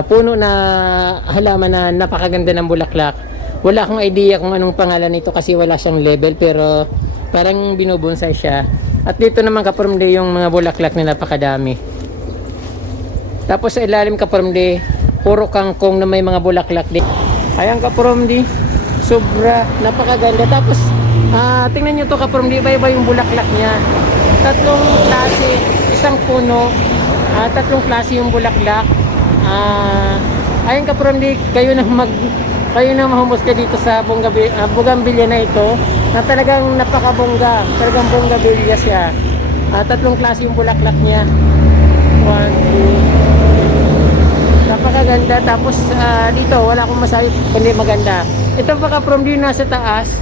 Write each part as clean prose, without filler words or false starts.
puno na halaman na napakaganda ng bulaklak. Wala akong idea kung anong pangalan nito kasi wala siyang label, pero parang binubonsai siya. At dito naman kaparmde yung mga bulaklak na napakadami. Tapos sa ilalim kaparmde, puro kangkong na may mga bulaklak din. Ayan kaparmde, sobra napakaganda. Tapos tingnan nyo to kaparmde, iba-iba yung bulaklak niya. Tatlong klase, isang puno, tatlong klase yung bulaklak. Ayun kaparmde, kayo na mahumusga dito sa bougainvillea na ito, na talagang napakabongga, talagang bougainvillea siya. Tatlong klase yung bulaklak niya. 1, 2, napakaganda. Tapos dito wala akong masabi kundi maganda. Ito pa kaparmde nasa taas.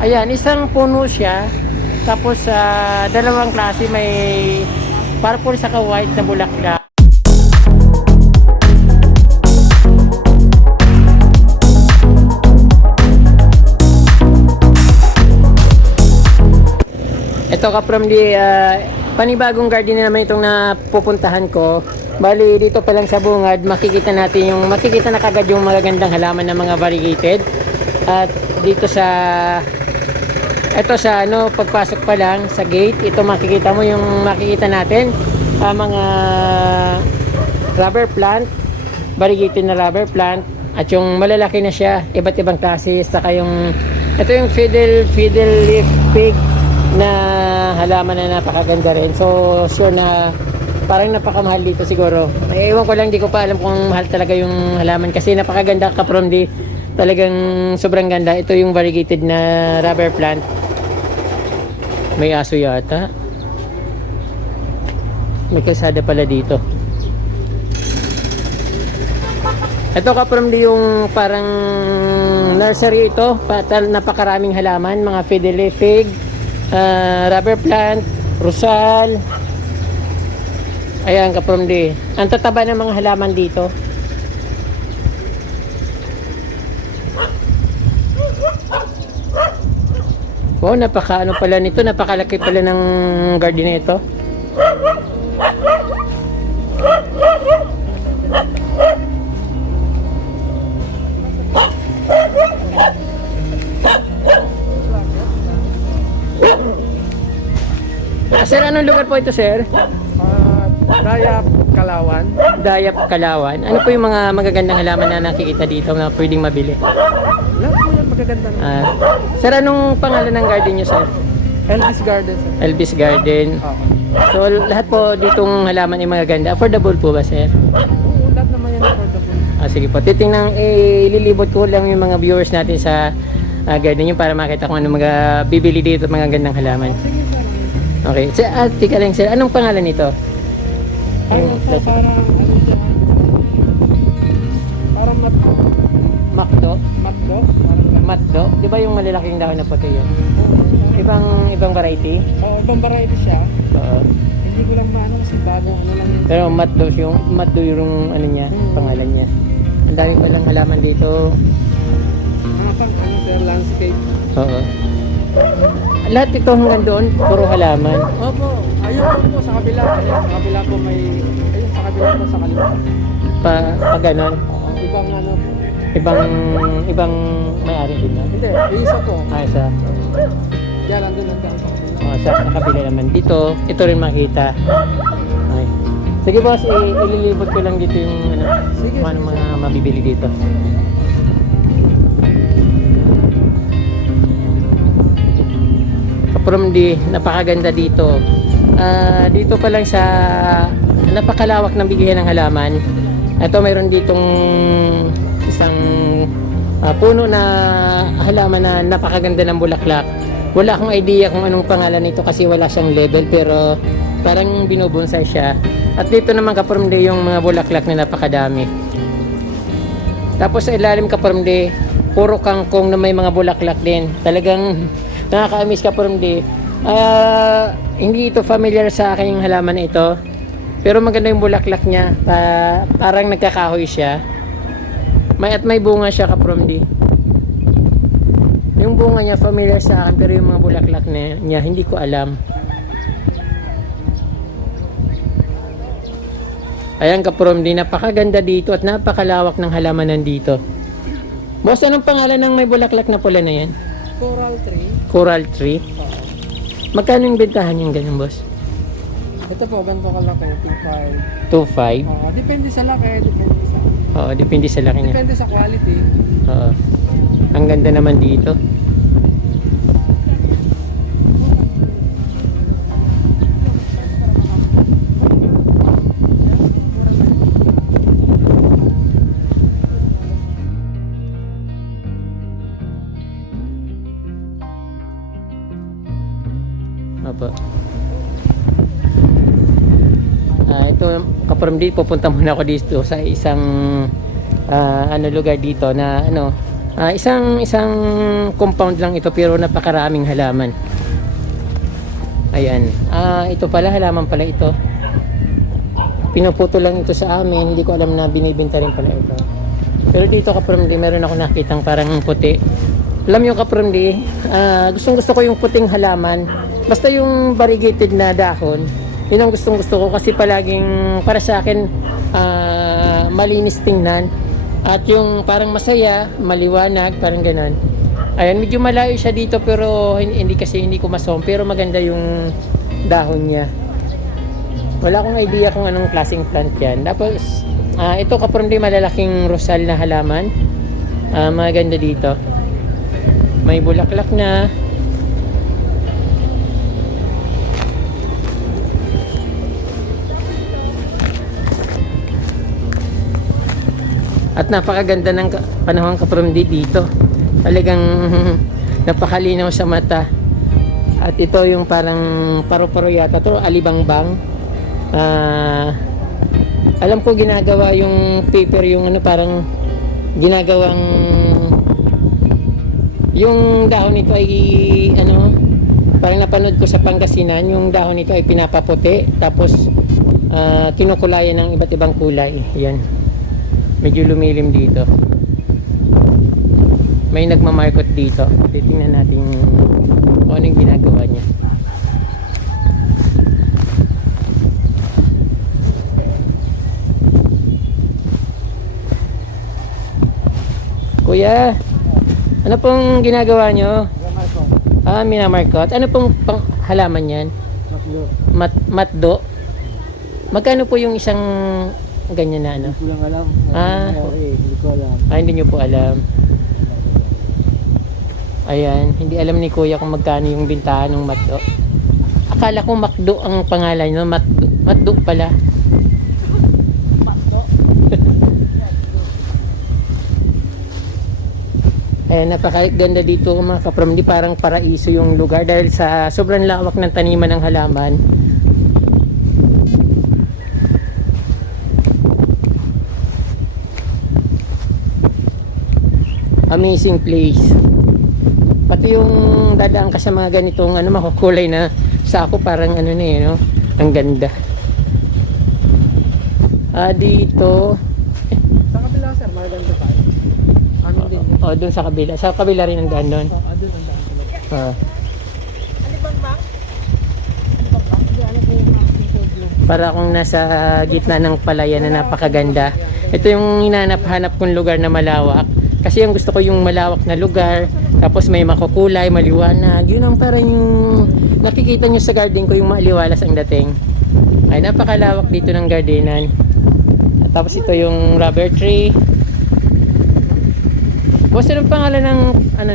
Ayan, isang puno siya. Tapos dalawang klase, may purple saka white na bulaklak. Ito kaparmde, panibagong garden na naman itong napupuntahan ko. Bali dito pa lang sa bungad makikita na kagad yung magagandang halaman ng mga variegated. At dito sa pagpasok pa lang sa gate, ito makikita natin mga rubber plant, variegated na rubber plant, at yung malalaki na siya, iba't ibang klase. Saka ito yung fiddle leaf pig na halaman na napakaganda rin. So sure na parang napakamahal dito siguro. Ewan ko lang, di ko pa alam kung mahal talaga yung halaman kasi napakaganda kaparmde. Talagang sobrang ganda. Ito yung variegated na rubber plant. May aso yata. May kalsada pala dito. Ito kaparmde yung parang nursery ito. Napakaraming halaman, mga fiddle leaf fig, rubber plant, rosal. Ayan kaparmde, ang tataba ng mga halaman dito. Wow, napakalaki pala ng garden na ito. Sir, anong lugar po ito, sir? Dayap Kalawan. Dayap Kalawan. Ano po yung mga magagandang halaman na nakikita dito na pwedeng mabili? Lahat po yan magaganda na. Sir, anong pangalan ng garden nyo, sir? Elvis Garden, sir. Elvis Garden. So, lahat po ditong halaman ay magaganda. Affordable po ba, sir? Oo, lahat naman yan affordable. Sige po. Titingnan, ililibot ko lang yung mga viewers natin sa garden nyo para makita kung ano mga bibili dito, mga gandang halaman. Sige, sir. Okay. Sir, tika lang, sir. Anong pangalan nito? Parang Makdo? matdo. Matdo? Di ba yung malalaking dahon na puti yun? Ibang variety? Oo, ibang variety siya. Oo. Hindi ko lang maano kasi bagong ano lang yun. Pero Matdo yung ano niya, pangalan niya. Ang dami palang halaman dito. Mga pang sir, landscape. Oo. Lahat ito hanggang doon, puro halaman. Opo, ayun po sa kabila. Ayun, sa kabila po may, ayun sa kabila po sa kaliwa. Pa ganon. Ibang ano po. Ibang may-ari din na. Hindi, isa po. Isa. Yan, andun lang sa kabila. Sa kabila naman. Dito, ito rin makita. Okay. Sige boss, ililibot ko lang dito yung Sige, kung anong mga mabibili dito. Kaparmde, napakaganda dito. Dito pa lang sa napakalawak ng bigyan ng halaman. Ito mayroon ditong isang puno na halaman na napakaganda ng bulaklak. Wala akong idea kung anong pangalan nito kasi wala siyang label, pero parang binubonsai siya. At dito naman kaparmde yung mga bulaklak na napakadami. Tapos sa ilalim kaparmde, puro kangkong na may mga bulaklak din. Talagang nakaka-amaze kaparmde. Hindi ito familiar sa akin yung halaman na ito, pero maganda yung bulaklak niya. Parang nagkakahoy siya. May bunga siya kaparmde. Yung bunga niya familiar sa akin, pero yung mga bulaklak niya hindi ko alam. Ayan kaprom din, napakaganda dito at napakalawak ng halamanan dito. Boss, anong pangalan ng may bulaklak na pula na yan? Coral tree. Coral tree. Oo. Magkano yung bentahan yung ganyan, boss? Ito po, ganito kalaki, 2.5. 2.5. Oo, depende sa laki, Oo, depende sa laki niya. depende sa quality. Oo. Ang ganda naman dito. Opo. Ito, kaparamdi, pupunta muna ako dito sa isang lugar dito na isang compound lang ito pero napakaraming halaman. Ayan. Ito pala, halaman pala ito. Pinuputo lang ito sa amin. Hindi ko alam na binibenta rin pala ito. Pero dito kaparamdi, meron ako nakitang parang puti. Alam nyo kaparamdi, gustong gusto ko yung puting halaman. Basta yung variegated na dahon, yun ang gustong gusto ko kasi palaging para sa akin malinis tingnan at yung parang masaya, maliwanag, parang ganon. Ayan, medyo malayo siya dito pero hindi ko masom, pero maganda yung dahon niya. Wala akong idea kung anong klaseng plant yan. Tapos ito kapron din malalaking rosal na halaman. Maganda dito. May bulaklak na. At napakaganda ng panahon kaprom dito. Talagang napakalinaw sa mata. At ito yung parang paro-paro yata. Ito alibangbang. Alam ko ginagawa yung paper, yung parang ginagawang yung dahon nito ay parang napanood ko sa Pangasinan, yung dahon nito ay pinapaputi tapos kinukulayan ng iba't ibang kulay. Yan. Medyo lumilim dito. May nagmamarkot dito. Titingnan natin kung anong ginagawa niya. Kuya, ano pong ginagawa nyo? Minamarkot. Ano pong halaman yan? Matdo. Magkano po yung isang ganyan na ano? Hindi ko lang alam. Hindi ko alam. Hindi nyo po alam. Ayan, hindi alam ni Kuya kung magkano yung bintahan ng matdo. Akala ko Makdo ang pangalan nyo. Matdo pala. Ayan, napakaganda dito mga kapramdi, parang paraiso yung lugar dahil sa sobrang lawak ng taniman ng halaman. Amazing place. Pati yung dadaan ka sa mga ganitong makukulay na sako, parang no? Ang ganda. Dito Sa kabila sir, maganda tayo. Ano din yun? dun sa kabila. Sa kabila rin ang daan doon. Doon ang daan talaga. Alibangbang? Hindi, ano po yung Para akong nasa gitna ng palayan na napakaganda. Ito yung hinanap-hanap kong lugar na malawak. Kasi yung gusto ko yung malawak na lugar, tapos may makukulay, maliwanag. Yun ang parang yung nakikita nyo sa garden ko, yung maaliwalas ang dating. Ay, napakalawak dito ng gardenan. At tapos ito yung rubber tree. Boss, anong pangalan ng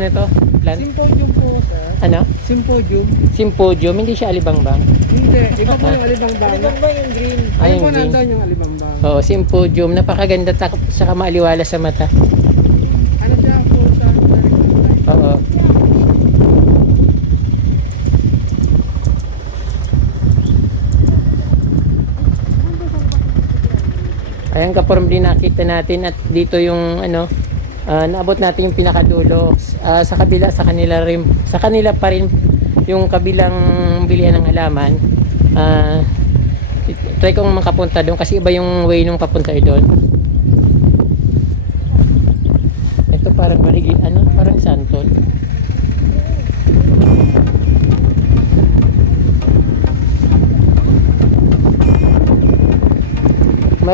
nito? Plant? Symposium po sir. Ano? Symposium. Symposium, hindi siya alibangbang. Hindi, iba po yung alibangbang. Alibangbang yung green. Ay, Ayun yung po green. nandun yung alibangbang. Oo, symposium. Napakaganda, saka maaliwalas sa mata. Ano siya po sa Oo. Ayan kaporm din nakita natin at dito yung naabot natin yung pinakadulo sa kabila sa kanila pa rin yung kabilang bilihan ng halaman. Try kong makapunta doon kasi iba yung way nung papunta doon. Ito parang parang santol.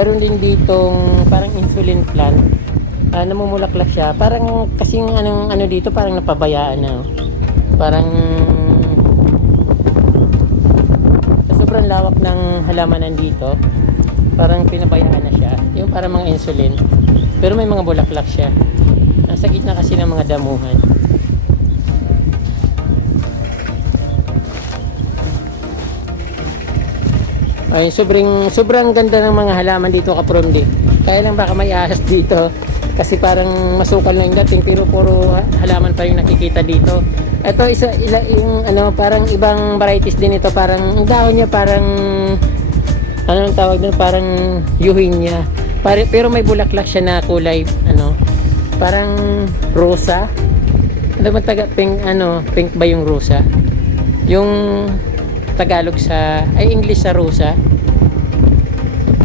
mayroon din ditong parang insulin plant. Namumulaklak siya. Parang kasing ano dito, parang napabayaan na. Oh. Parang sa sobrang lawak ng halamanan dito, parang pinabayaan na siya. Yung parang mga insulin. Pero may mga bulaklak siya. Nasa gitna kasi ng mga damuhan. Ay, sobrang ganda ng mga halaman dito Kapromdi. Kaya lang baka may ahas dito kasi parang masukal na yung dating pero puro halaman pa yung nakikita dito. Ito yung parang ibang varieties din ito, parang ang dahon niya parang ang tawag doon, parang yuhin niya. Pero may bulaklak siya na kulay parang rosa. Ano ba pink ba yung rosa? Yung Tagalog English sa rosa.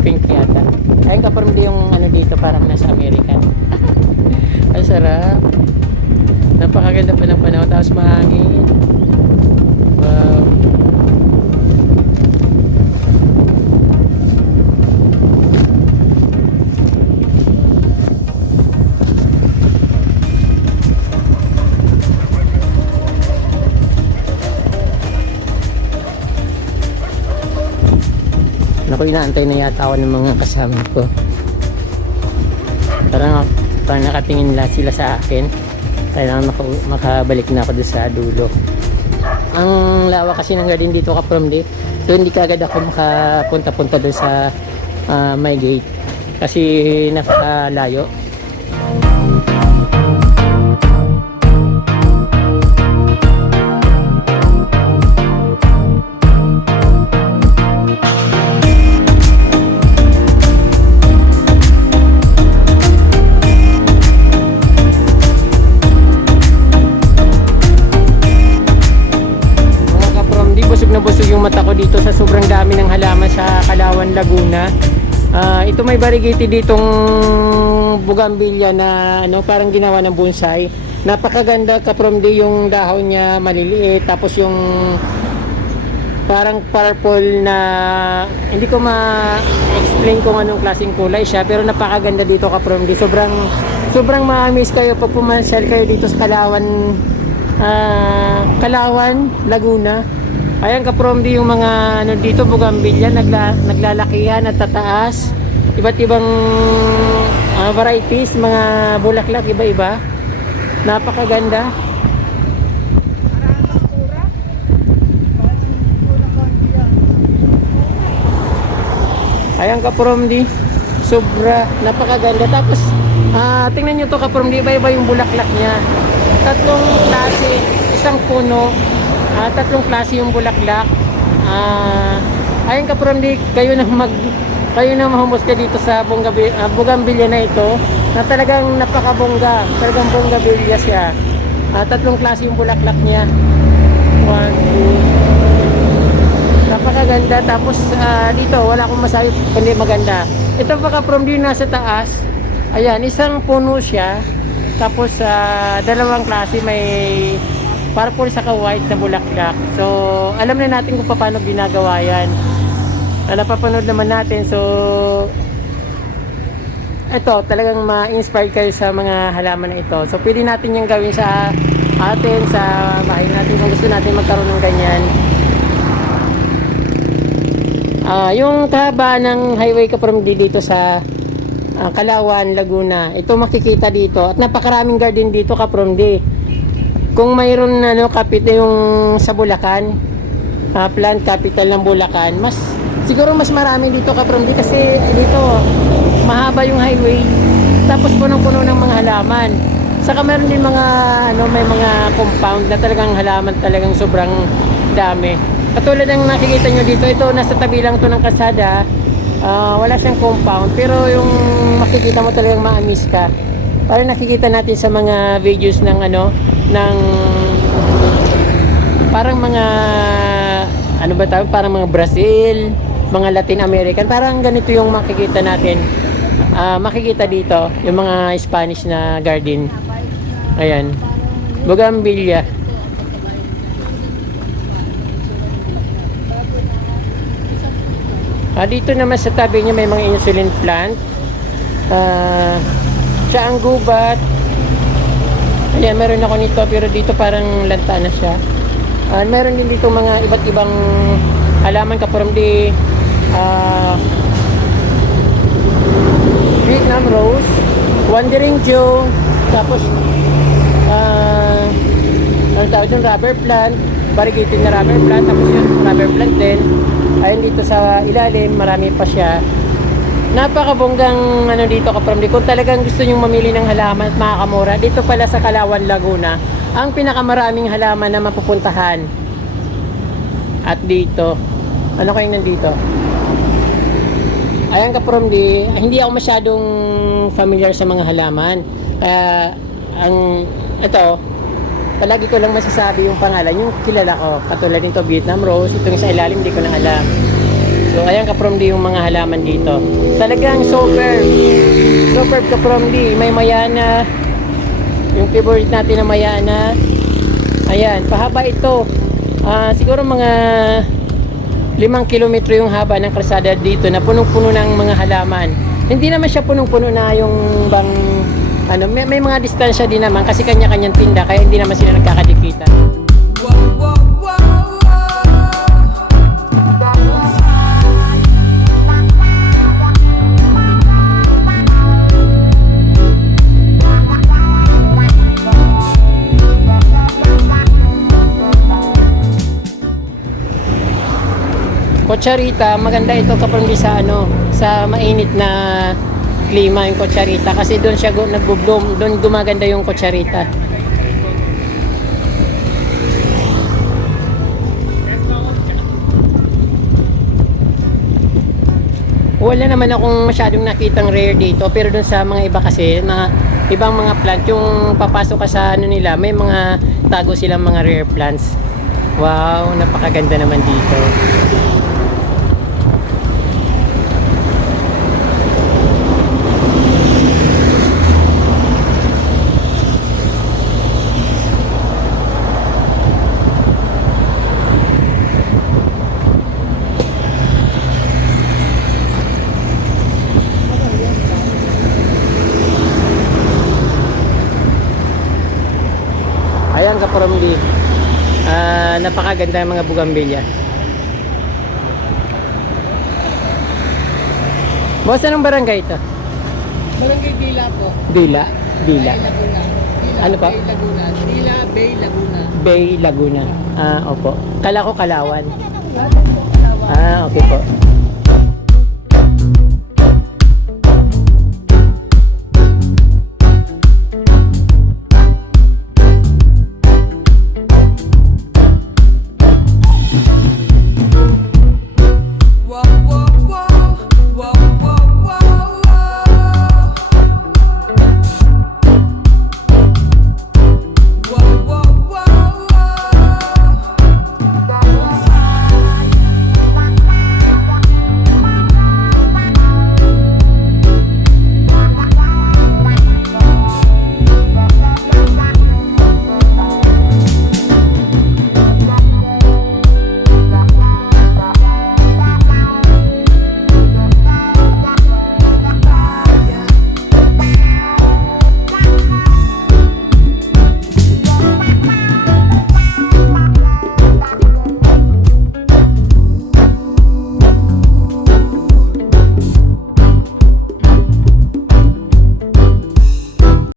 Pink yata. Ayun Kapromdi yung dito parang nasa American. Ang sarap. Napakaganda pa ng panahon tapos mahangin. Wow. Naku, inaantay na yata ako ng mga kasama ko. Parang nakatingin sila sa akin. Kailangan makabalik na ako doon sa dulo. Ang lawak kasi ng garden dito Kapromdi. So hindi kagad ako makapunta-punta doon sa my gate. Kasi napakalayo. Busog yung mata ko dito sa sobrang dami ng halaman sa Calauan, Laguna. Ito may variegated ditong bougainvillea na parang ginawa ng bonsai. Napakaganda Kapromdi, yung dahon niya maliliit tapos yung parang purple na hindi ko ma-explain kung anong klaseng kulay siya, pero napakaganda dito Kapromdi. Sobrang ma-miss kayo pag pumasyal kayo dito sa Calauan, Laguna. Ayan Kapromdi, yung mga dito bougainvillea naglalakihan at tataas. Iba't ibang varieties, mga bulaklak iba-iba. Napakaganda. Ayan Kapromdi, napakaganda. Tapos tingnan nyo to Kapromdi, iba-iba yung bulaklak niya. Tatlong klase, isang puno. Tatlong klase yung bulaklak. Ayun Kapromdi, kayo na mahumusga dito sa bougainvillea na ito, na talagang napakabongga, talagang bougainvillea siya. Tatlong klase yung bulaklak niya. 1, 2. Napakaganda. Tapos dito wala akong masabi kundi maganda. Ito pa Kapromdi, nasa taas. Ayan, isang puno siya. Tapos dalawang klase, may purple saka white na bulaklak. So, alam na natin kung paano ginagawa yan. Napapanood naman natin. So, ito, talagang ma-inspire kayo sa mga halaman na ito. So, pwede natin yung gawin sa atin, sa bahay natin kung gusto natin magkaroon ng ganyan. Yung kahaba ng highway Kapromdi dito sa Calauan, Laguna. Ito makikita dito. At napakaraming garden dito Kapromdi. Kung mayroon capital yung sa Bulacan, plant capital ng Bulacan, siguro mas marami dito Kapromdi kasi dito mahaba yung highway, tapos punong-puno ng mga halaman. Saka meron din may mga compound na talagang halaman, talagang sobrang dami. Katulad ng nakikita nyo dito, ito nasa tabi lang to ng kalsada. Wala siyang compound, pero yung makikita mo talagang ma-amaze ka. Parang nakikita natin sa mga videos ng parang mga parang mga Brazil, mga Latin American, parang ganito yung makikita natin. Makikita dito yung mga Spanish na garden. Ayan, bougainvillea. Dito naman sa tabi niya may mga insulin plant. Siya ang gubat. Ayan, meron ako nito pero dito parang lanta na siya. Meron din dito mga iba't ibang halaman kaparamdi. Vietnam Rose, Wandering Joe, tapos ang tawag yung rubber plant, variegated na rubber plant, tapos yung rubber plant din. Ayun dito sa ilalim, marami pa siya. Napakabonggang dito kaparamdi. Kung talagang gusto nyong mamili ng halaman at makakamura, dito pala sa Kalawan, Laguna, ang pinakamaraming halaman na mapupuntahan. At dito, ano kayong nandito? Ayan kaparamdi, hindi ako masyadong familiar sa mga halaman. Ito, palagi ko lang masasabi yung pangalan, yung kilala ko. Katulad nito, Vietnam Rose. Itong sa ilalim, hindi ko na alam. So, ayan kapromdi yung mga halaman dito. Talagang superb. Superb kapromdi. May mayana. Yung favorite natin na mayana. Ayan, pahaba ito. Siguro mga 5 kilometro yung haba ng kalsada dito na punong-puno ng mga halaman. Hindi naman siya punong-puno na yung bang may mga distansya din naman kasi kanya-kanyang tinda kaya hindi naman sila nagkakadikitan. Kutsarita, maganda ito kapag sa mainit na klima yung kutsarita kasi doon siya nagbo-bloom, doon gumaganda yung kutsarita. Wala naman akong masyadong nakitang rare dito pero doon sa mga iba kasi mga ibang mga plant yung papasok ka sa nila may mga tago silang mga rare plants. Wow, napakaganda naman dito. Ayan kaparamdi, napakaganda ng mga bugambilya. Boss, anong barangay ito? Barangay Dila po. Dila? Dila. Bay Laguna. Dila, Ano pa? Bay Laguna. Dila, Bay Laguna. Bay Laguna. Opo. Kala ko Kalawan. Kalawan. Okay po.